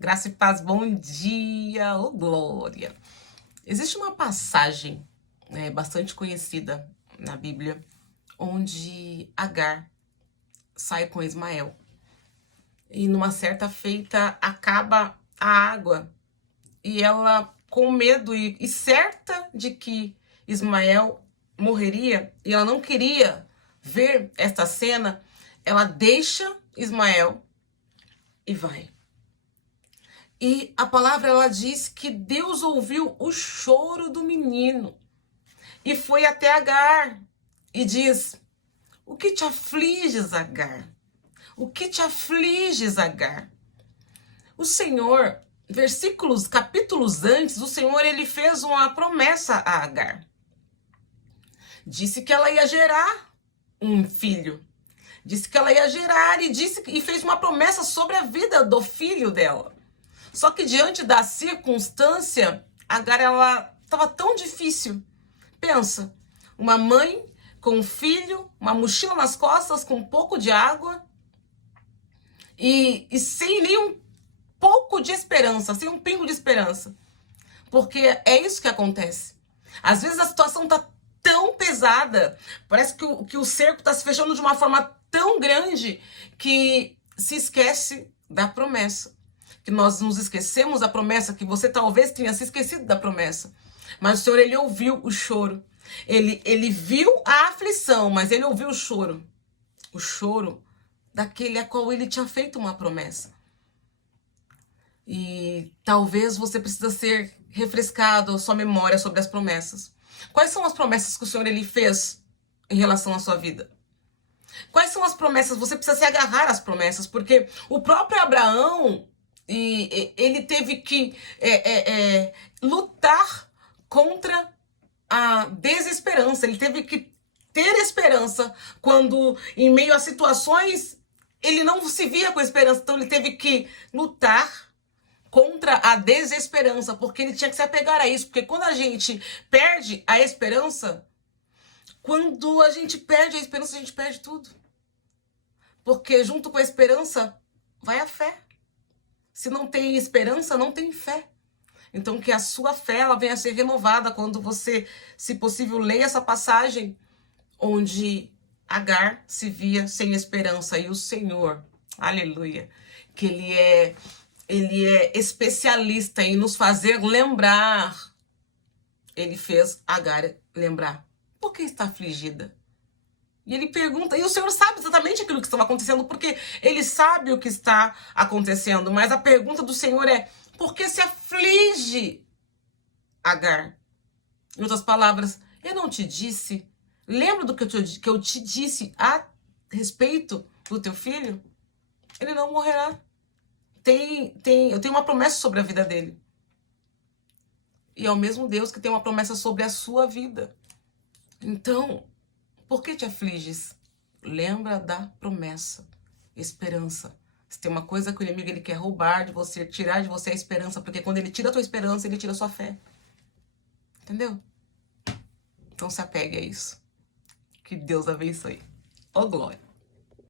Graça e paz, bom dia, ô glória. Existe uma passagem bastante conhecida na Bíblia, onde Agar sai com Ismael. E numa certa feita acaba a água e ela, com medo e certa de que Ismael morreria, e ela não queria ver esta cena, ela deixa Ismael e vai. E a palavra, ela diz que Deus ouviu o choro do menino e foi até Agar e diz: o que te afliges, Agar? O que te afliges, Agar? O Senhor, capítulos antes, o Senhor, ele fez uma promessa a Agar. Disse que ela ia gerar um filho. Disse que ela ia gerar e fez uma promessa sobre a vida do filho dela. Só que diante da circunstância, Agar, ela estava tão difícil. Pensa, uma mãe com um filho, uma mochila nas costas, com um pouco de água e sem nem um pouco de esperança, sem um pingo de esperança. Porque é isso que acontece. Às vezes a situação está tão pesada, parece que o cerco está se fechando de uma forma tão grande que se esquece da promessa. Que nós nos esquecemos da promessa, que você talvez tenha se esquecido da promessa. Mas o Senhor, ele ouviu o choro. Ele viu a aflição, mas ele ouviu o choro. O choro daquele a qual ele tinha feito uma promessa. E talvez você precisa ser refrescado a sua memória sobre as promessas. Quais são as promessas que o Senhor, ele fez em relação à sua vida? Quais são as promessas? Você precisa se agarrar às promessas, porque o próprio Abraão, ele teve que lutar contra a desesperança. Ele teve que ter esperança quando, em meio a situações, ele não se via com esperança. Então, ele teve que lutar contra a desesperança, porque ele tinha que se apegar a isso. Porque quando a gente perde a esperança, a gente perde tudo. Porque junto com a esperança vai a fé. Se não tem esperança, não tem fé. Então, que a sua fé, ela venha a ser renovada quando você, se possível, leia essa passagem onde Agar se via sem esperança. E o Senhor, aleluia, que ele é especialista em nos fazer lembrar. Ele fez Agar lembrar. Por que está afligida? E ele pergunta, e o Senhor sabe exatamente aquilo que estava acontecendo, porque ele sabe o que está acontecendo. Mas a pergunta do Senhor é: por que se aflige, Agar? Em outras palavras, eu não te disse? Lembra do que eu te disse a respeito do teu filho? Ele não morrerá. Eu tenho uma promessa sobre a vida dele. E é o mesmo Deus que tem uma promessa sobre a sua vida. Então, por que te afliges? Lembra da promessa, esperança. Se tem uma coisa que o inimigo, ele quer roubar de você, tirar de você a esperança, porque quando ele tira a tua esperança, ele tira a sua fé. Entendeu? Então se apegue a isso. Que Deus abençoe. Ô glória!